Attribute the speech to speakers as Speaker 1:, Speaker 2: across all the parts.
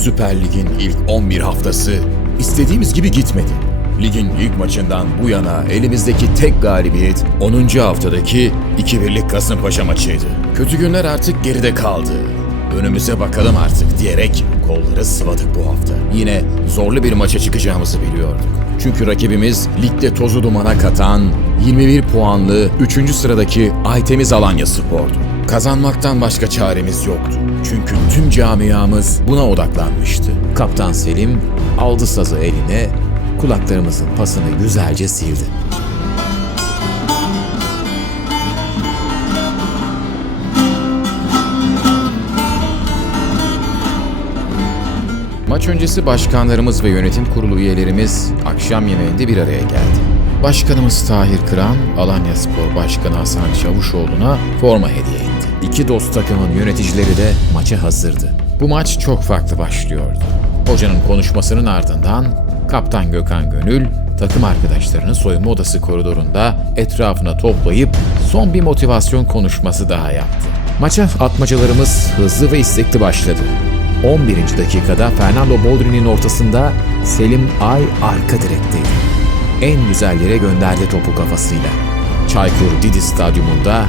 Speaker 1: Süper Lig'in ilk 11 haftası istediğimiz gibi gitmedi. Ligin ilk maçından bu yana elimizdeki tek galibiyet 10. haftadaki 2-1'lik Kasımpaşa maçıydı. Kötü günler artık geride kaldı. Önümüze bakalım artık diyerek kolları sıvadık bu hafta. Yine zorlu bir maça çıkacağımızı biliyorduk. Çünkü rakibimiz ligde tozu dumana katan 21 puanlı 3. sıradaki Aytemiz Alanya Spor'du. Kazanmaktan başka çaremiz yoktu. Çünkü tüm camiamız buna odaklanmıştı.
Speaker 2: Kaptan Selim aldı sazı eline, kulaklarımızın pasını güzelce sildi.
Speaker 1: Maç öncesi başkanlarımız ve yönetim kurulu üyelerimiz akşam yemeğinde bir araya geldi. Başkanımız Tahir Kıran, Alanya Spor Başkanı Hasan Çavuşoğlu'na forma hediye etti.
Speaker 2: İki dost takımın yöneticileri de maça hazırdı.
Speaker 1: Bu maç çok farklı başlıyordu.
Speaker 2: Hocanın konuşmasının ardından Kaptan Gökhan Gönül takım arkadaşlarını soyunma odası koridorunda etrafına toplayıp son bir motivasyon konuşması daha yaptı. Maça atmacalarımız hızlı ve istekli başladı. 11. dakikada Fernando Boldrin'in ortasında Selim Ay arka direkteydi. En güzel yere gönderdi topu kafasıyla. Çaykur Didi Stadyumunda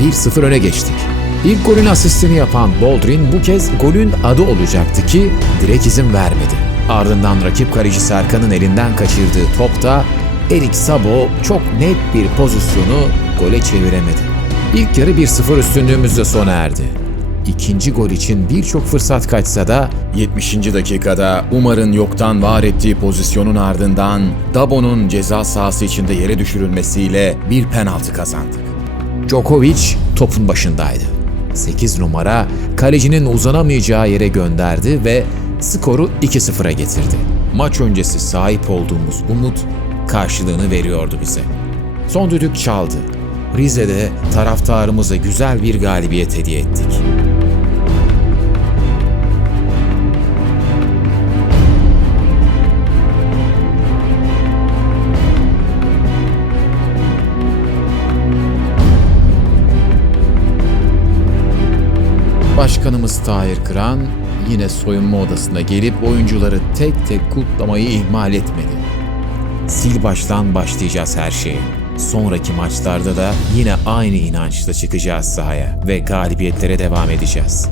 Speaker 2: 1-0 öne geçtik. İlk golün asistini yapan Boldrin bu kez golün adı olacaktı ki direk izin vermedi. Ardından rakip kaleci Serkan'ın elinden kaçırdığı topta Erik Sabo çok net bir pozisyonu gole çeviremedi. İlk yarı 1-0 üstünlüğümüzle sona erdi. İkinci gol için birçok fırsat kaçsa da
Speaker 1: 70. dakikada Umar'ın yoktan var ettiği pozisyonun ardından Dabo'nun ceza sahası içinde yere düşürülmesiyle bir penaltı kazandık.
Speaker 2: Djokovic topun başındaydı. 8 numara kalecinin uzanamayacağı yere gönderdi ve skoru 2-0'a getirdi. Maç öncesi sahip olduğumuz umut karşılığını veriyordu bize. Son düdük çaldı. Rize'de taraftarımıza güzel bir galibiyet hediye ettik.
Speaker 1: Başkanımız Tahir Kıran yine soyunma odasına gelip oyuncuları tek tek kutlamayı ihmal etmedi.
Speaker 2: Sil baştan başlayacağız her şeye. Sonraki maçlarda da yine aynı inançla çıkacağız sahaya ve galibiyetlere devam edeceğiz.